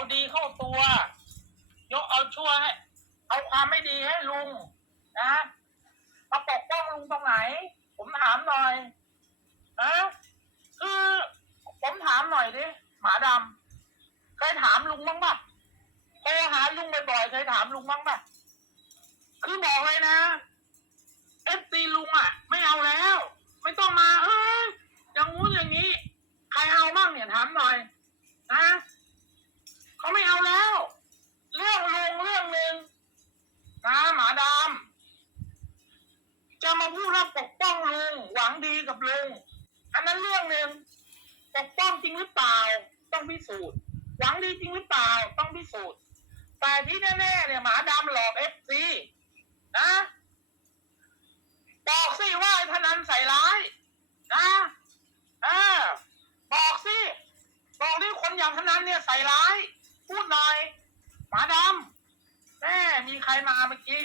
าดีเข้าตัว ยกเอาชั่วให้ เอาความไม่ดีให้ลุงนะมาปกป้องลุงตรงไหน ผมถามหน่อยนะคือผมถามหน่อยดิหมาดำเคยถามลุงบ้างปะเคยหาลุงบ่อยๆเคยถามลุงบ้างปะคือบอกเลยนะเอฟซีลุงอะ ไม่เอาแล้ว ไม่ต้องมา เออย่างงู้นอย่างนี้ ใครเอาบ้างเนี่ยถามหน่อยนะเขาไม่เอาแล้ว เรื่องลุงเรื่องหนึ่งนะหมาดำจะมาพูดว่าปกป้องลุงหวังดีกับลุงอันนั้นเรื่องหนึ่งปกป้องจริงหรือเปล่า ต้องพิสูจน์หวังดีจริงหรือเปล่า ต้องพิสูจน์ แต่ที่แน่ๆเนี่ยหมาดำหลอกเอฟซีนะ บอกสิว่าไอ้ธนันใส่ร้าย นะเออบอกสิ บอกที่คนอย่างธนันเนี่ยใส่ร้าย พูดหน่อย หมาดำแม่มีใครมาเมื่อกี้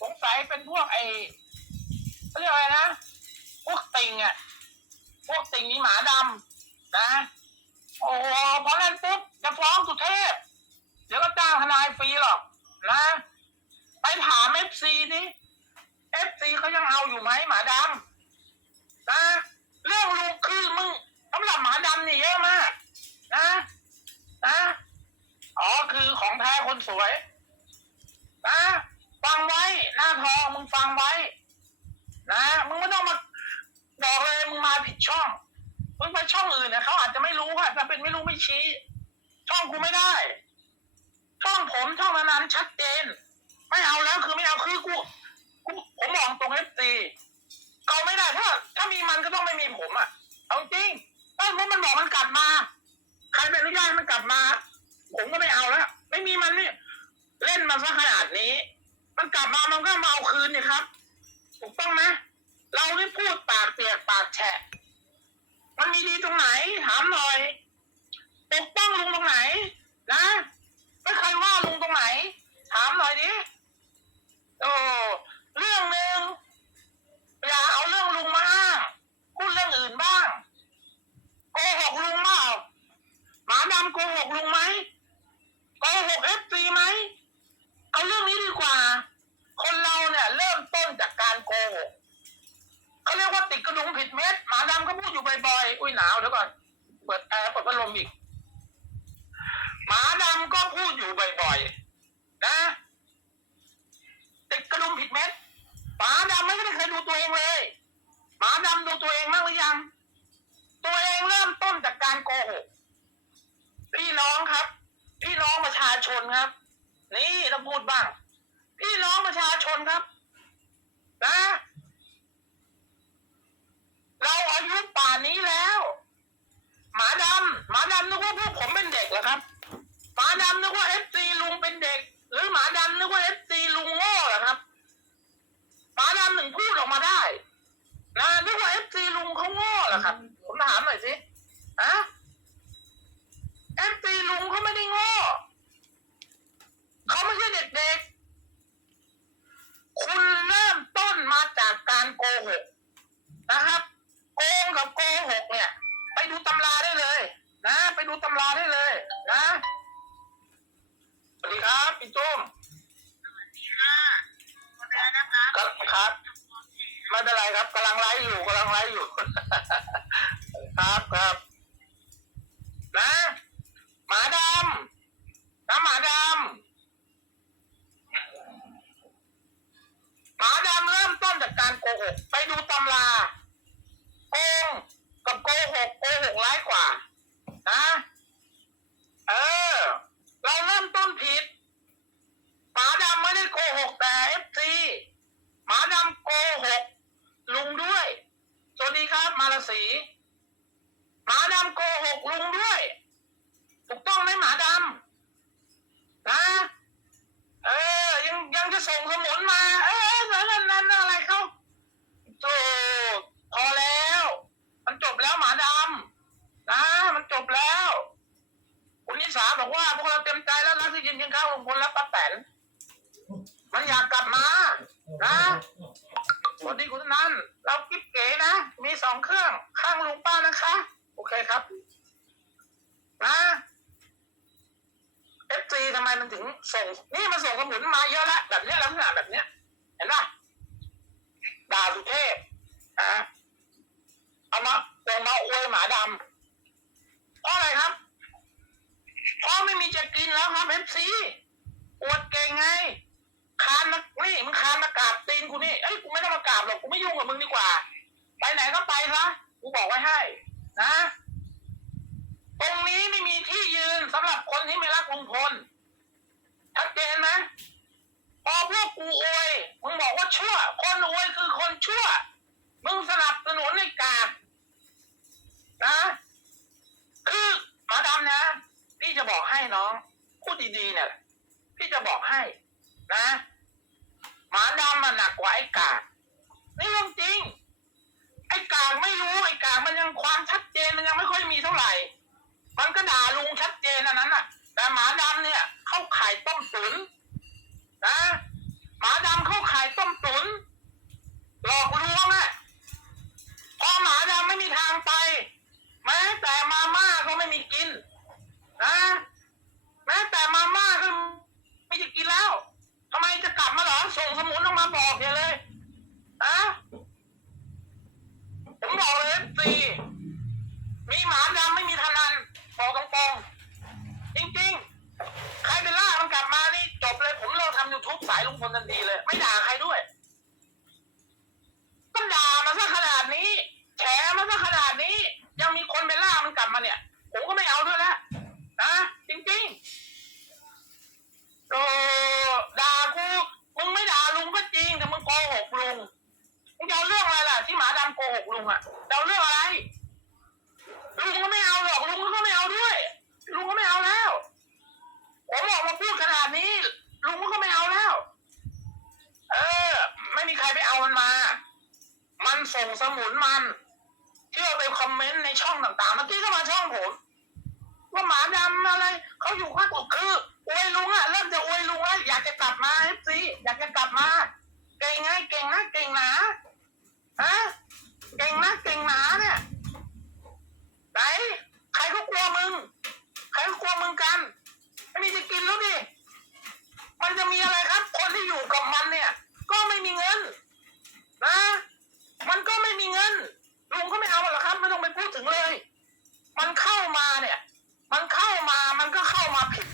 สงสัยเป็นพวกไอ้เขาเรียกอะไรนะ พวกติงอะ พวกติงนี่หมาดำนะ โอ้โหเพราะนั้นปุ๊บจะฟ้องสุเทพ เดี๋ยวก็จ้างทนายฟรีหรอกนะ ไปถามเอฟซีนี่เอฟซีเขายังเอาอยู่ไหมหมาดำนะเรื่องลุงคือมึงสำหรับหมาดำนี่เยอะมาก นะนะอ๋อคือของแท้คนสวยนะฟังไว้หน้าทองมึงฟังไว้ นะมึงไม่ต้องมาบอกเลยมึงมาผิดช่องมึงไปช่องอื่นเนี่ยเขาอาจจะไม่รู้ค่ะถ้าเป็นไม่รู้ไม่ชี้ ช่องกูไม่ได้ ช่องผมช่องนั้นชัดเจน ไม่เอาแล้วคือไม่เอาคือกูกูผมมองตรงเอฟซีเอาไม่ได้ถ้าถ้ามีมันก็ต้องไม่มีผมอะเอาจริงถ้ามันบอกมันกลับมา ใครเป็นอนุญาตมันกลับมา ผมก็ไม่เอาแล้วไม่มีมันนี่เล่นมาซะขนาดนี้ มันกลับมามันก็มาเอาคืนนี่ครับถูกต้องไหมเรานี่พูดปากเปียกปากแฉะมันมีดีตรงไหน ถามหน่อยปกป้องลุงตรงไหน นะ ไม่เคยว่าลุงตรงไหน ถามหน่อยดิโอ้เรื่องหนึ่งอย่าเอาเรื่องลุงมาอ้างพูดเรื่องอื่นบ้างโกหกลุงเปล่าหมาดำโกหกลุงไหมโกหกเอฟซีไหมเอาเรื่องนี้ดีกว่า คนเราเนี่ยเริ่มต้นจากการโกหกเขาเรียกว่าติดกระดุมผิดเม็ดหมาดำก็พูดอยู่บ่อยๆอุ้ยหนาวเดี๋ยวก่อนเปิดแอร์เปิดพัดลมอีก หมาดำก็พูดอยู่บ่อยๆนะติดกระดุมผิดเม็ดหมาดำไม่ได้เคยดูตัวเองเลยหมาดำดูตัวเองบ้างหรือยัง ตัวเองเริ่มต้นจากการโกหกพี่น้องครับ พี่น้องประชาชนครับ นี่ต้องพูดบ้าง พี่น้องประชาชนครับ นะ เราอายุป่านนี้แล้ว หมาดำหมาดำนึกว่าพวกผมเป็นเด็กเหรอครับ หมาดำนึกว่าเอฟซีลุงเป็นเด็ก หรือหมาดำนึกว่าเอฟซีลุงโง่เหรอครับป๋าดำหนึ่งพูดออกมาได้นะนึกว่าเอฟซีลุงเขาโง่เหรอครับผมถามหน่อยสิอะเอฟซีลุงเขาไม่ได้โง่เขาไม่ใช่เด็กๆคุณเริ่มต้นมาจากการโกหกนะครับ โกงกับโกหกเนี่ย ไปดูตำราได้เลย นะ ไปดูตำราได้เลย นะ วัสดีครับพี่จุ้มครับครับไม่เป็นไรครับกำลังไลฟ์อยู่กำลังไลฟ์อยู่ ครับครับนะหมาดำนะหมาดำหมาดำเริ่มต้นจากการโกหก ไปดูตำราโกงกับโกหกโกหกร้ายกว่า นะ เออ เราเริ่มต้นผิดหมาดำไม่ได้โกหกแต่เอฟซีหมาดำโกหกลุงด้วย สวัสดีครับมาลาสีหมาดำโกหกลุงด้วย ถูกต้องไหมหมาดำนะเออ ยังยังจะส่งสมุนมา เออนั่นนั่นนั่นอะไรเขาโจพอแล้ว มันจบแล้วหมาดำนะ มันจบแล้ว คุณนิสาบอกว่าพวกเราเต็มใจ แล้วรักที่ยืนเคียงข้างลุงพลและป้าแตนมันอยากกลับมา นะสวัสดีคุณนันเรากิ๊บเก๋นะ มีสองเครื่องข้างลุงป้านะคะ โอเคครับ นะเอฟซีทำไมมันถึงส่ง นี่มันส่งสมุนมาเยอะล้วแบบเนี้ยลักษณะแบบเนี้ย เห็นปะด่าสุเทพอะเอามาลงมาอวยหมาดำ ไม่มีจะกินแล้วครับเอฟซีอวดเก่งไงคานมานี่มึงคานมากราบตีนกูนี่เอ้ยกูไม่ต้องมากราบหรอกกูไม่ยุ่งกับมึงดีกว่า ไปไหนก็ไปซะกูบอกไว้ให้ นะ ตรงนี้ไม่มีที่ยืนสำหรับคนที่ไม่รักลุงพลชัดเจนไหมพอพวกกูอวยมึงบอกว่าชั่วคนอวยคือคนชั่ว มึงสนับสนุนในกากนะ คือหมาดำนะ พี่จะบอกให้น้อง พู ดีๆเนี่ยพี่จะบอกให้นะ หมาดำมันหนักกว่าไอ้กากนี่เรื่องจริง ไอ้กากไม่รู้ไอ้กากมันยังความชัดเจนมันยังไม่ค่อยมีเท่าไหร่ มันก็ด่าลุงชัดเจนอันนั้นน่ะ แต่หมาดำเนี่ย เข้าขายต้มตุ๋นนะหมาดำเข้าขายต้มตุ๋นหลอกลวงอะพอหมาดำไม่มีทางไปแม้แต่มาม่าก็ไม่มีกิน นะ แม้แต่มาม่าก็ไม่จะกินแล้วทำไมจะกลับมาเหรอส่งสมุนออกมาบอกเดี๋ยเลยอะผมบอกเลยสี่มีหมาดำไม่มีทนันบอกตรงๆ จริงๆ ใครไปล่ามันกลับมานี่จบเลย ผมเลิกทำยูทูบสายลุงพลทันทีเลย ไม่ด่าใครด้วย ก็ด่ามาซะขนาดนี้ แฉมาซะขนาดนี้ ยังมีคนไปล่ามันกลับมาเนี่ย ผมก็ไม่เอาด้วยแล้วนะจริงๆโอ้ด่ากูมึงไม่ด่าลุงก็จริงแต่มึงโกหกลุงมึงจะเอาเรื่องอะไรล่ะ ที่หมาดำโกหกลุงอะเอาเรื่องอะไร ลุงก็ไม่เอาหรอกลุงก็ไม่เอาด้วย ลุงก็ไม่เอาแล้วผมออกมาพูดขนาดนี้ ลุงก็ไม่เอาแล้ว เออ ไม่มีใครไปเอามันมา มันส่งสมุนมันที่เราไปคอมเมนต์ในช่องต่างๆเมื่อกี้ก็มาช่องผมว่าหมาดำอะไรเขาอยู่ข้างอกคืออวยลุงอะเริ่มจะอวยลุงแล้วอยากจะกลับมาเอฟซีอยากจะกลับมา เก่งไงเก่งนะเก่งหนาฮะ เก่งนะเก่งหนาเนี่ยไหนใครเขากลัวมึง ใครเขากลัวมึงกันไม่มีจะกินแล้วดิมันจะมีอะไรครับ คนที่อยู่กับมันเนี่ย ก็ไม่มีเงิน นะ มันก็ไม่มีเงินลุงก็ไม่เอาหรอกครับไม่ต้องไปพูดถึงเลย มันเข้ามาเนี่ย มันเข้ามามันก็เข้ามาผิด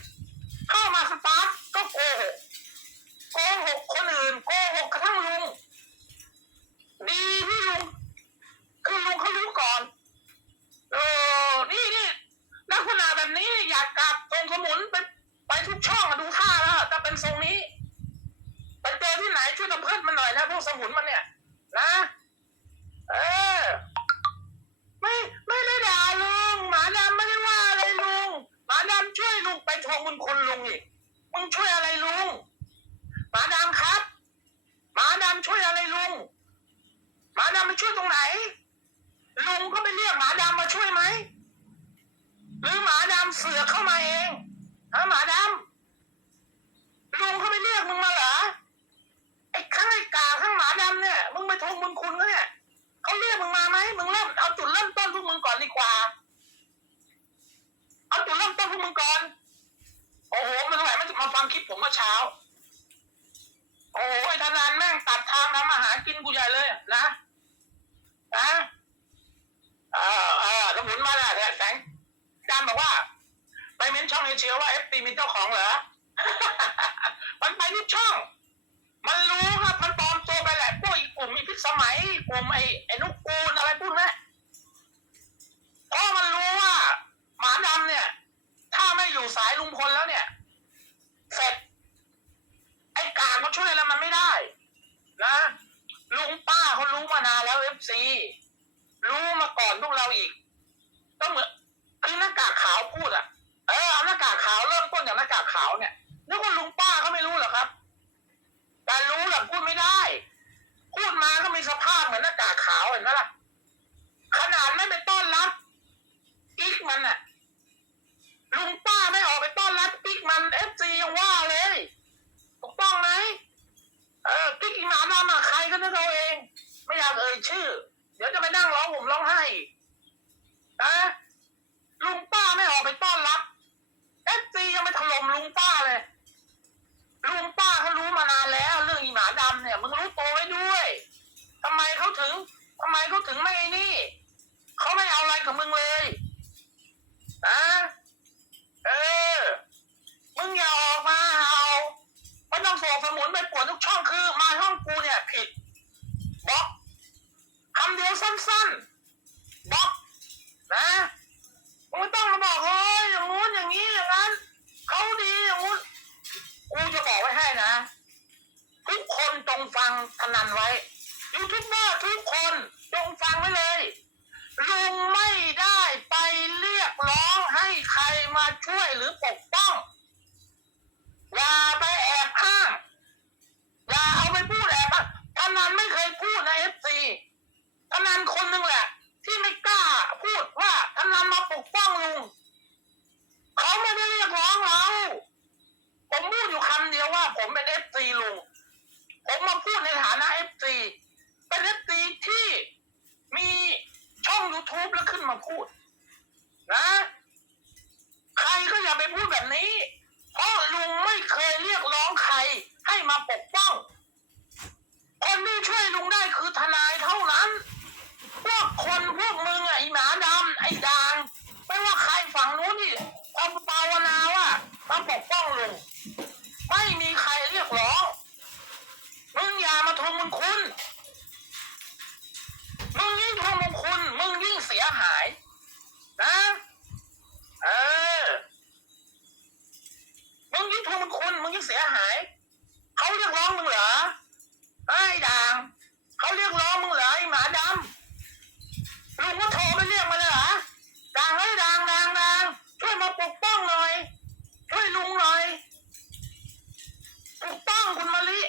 เข้ามาสตาร์ทก็โกหก โกหกคนอื่น โกหกกระทั่งลุง ดีที่ลุง คือลุงเขารู้ก่อน เออ นี่นี่ลักษณะแบบนี้อยากกลับตรงขมุนไปไปทุกช่องอะดูท่าแล้วจะเป็นทรงนี้ไปเจอที่ไหนช่วยทำเพิ่มมันหน่อยนะพวกสมุนมันเนี่ย นะ เออ ไม่ไม่ได้ด่าลุงหมาดำไม่ได้ว่าอะไรลุงหมาดำช่วยลุงไปทวงบุญคุณลุงอีกมึงช่วยอะไรลุงหมาดำครับหมาดำช่วยอะไรลุงหมาดำมันช่วยตรงไหน ลุงก็ไปเรียกหมาดำมาช่วยไหม หรือหมาดำเสือกเข้ามาเองฮะหมาดำลุงเขาไปเรียกมึงมาเหรอ ไอ้ข้างไอ้กาข้างหมาดำเนี่ย มึงไปทวงบุญคุณเขาเนี่ยเขาเรียกมึงมาไหมมึงเริ่มเอาจุดเริ่มต้นพวกมึงก่อนดีกว่า เอาจุดเริ่มต้นพวกมึงก่อน โอ้โห มันไหวมันจะมาฟังคลิปผมเมื่อเช้า โอ้โหไอ้ธนานแม่งตัดทางทำอาหารกินกูใหญ่เลยนะนะออเออสมุนมาแล้วแสงการบอกว่าไปเม้นช่องเอเชียว่าเอฟตีมีเจ้าของเหรอ มันไปทุกช่อง มันรู้ครั สมัยกลุ่มไอ้ไอ้นุกกูลอะไรพวกนั้เพราะมันรู้ว่า หมาดำเนี่ย ถ้าไม่อยู่สายลุงพลแล้วเนี่ยเสร็จไอ้กาก็ช่วยอะไรมันไม่ได้ นะลุงป้าเขารู้มานานแล้วเอฟซีรู้มาก่อนพวกเราอีก ก็เหมือนคือหน้ากากขาวพูดอะเออเอาหน้ากากขาวเริ่มต้นจากหน้ากากขาวเนี่ยนึกว่าลุงป้าเขาไม่รู้เหรอครับ แต่รู้แหละพูดไม่ได้ พูดมาก็มีสภาพเหมือนหน้ากากขาวเห็นไหมล่ะ ขนาดไม่ไปต้อนรับกิ๊กมันอะลุงป้าไม่ออกไปต้อนรับปิ๊กมันเอฟซียังว่าเลยถูกต้องไหมเออปิ๊กอีหมามามาใครก็นึกเอาเอง ไม่อยากเอ่ยชื่อ เดี๋ยวจะไปนั่งร้องห่มร้องไห้ ผิดบล็อกคำเดียวสั้นๆบล็อกนะมึงต้องมาบอกเฮ้ยอย่างงู้นอย่างนี้อย่างนั้นเขาดีอย่างงู้นกูจะบอกไว้ให้นะ ทุกคนจงฟังพนันไว้ยูทูบเบอร์ทุกคนจงฟังไว้เลย ลุงไม่ได้ไปเรียกร้องให้ใครมาช่วยหรือปกป้อง สียหาย นะ เออ มึงยิ่งทวงมึงคุณ มึงยิ่งเสียหาย เขาเรียกร้องมึงเหรอไอ้ด่าง เขาเรียกร้องมึงเหรอไอ้หมาดำลุงก็โทรไปเรียกมาเลยเหรอด่างไอ้ด่างด่างด่างช่วยมาปกป้องหน่อย ช่วยลุงหน่อย ปกป้องคุณมะลิ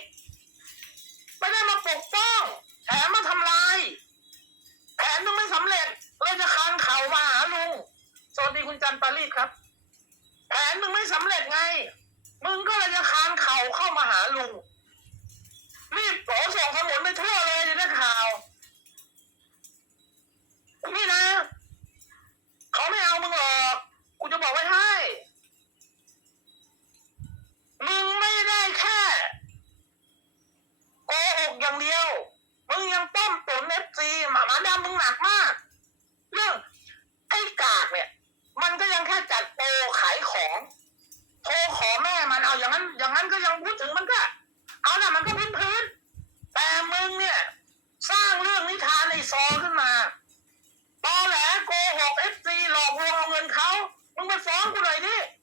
Mama phone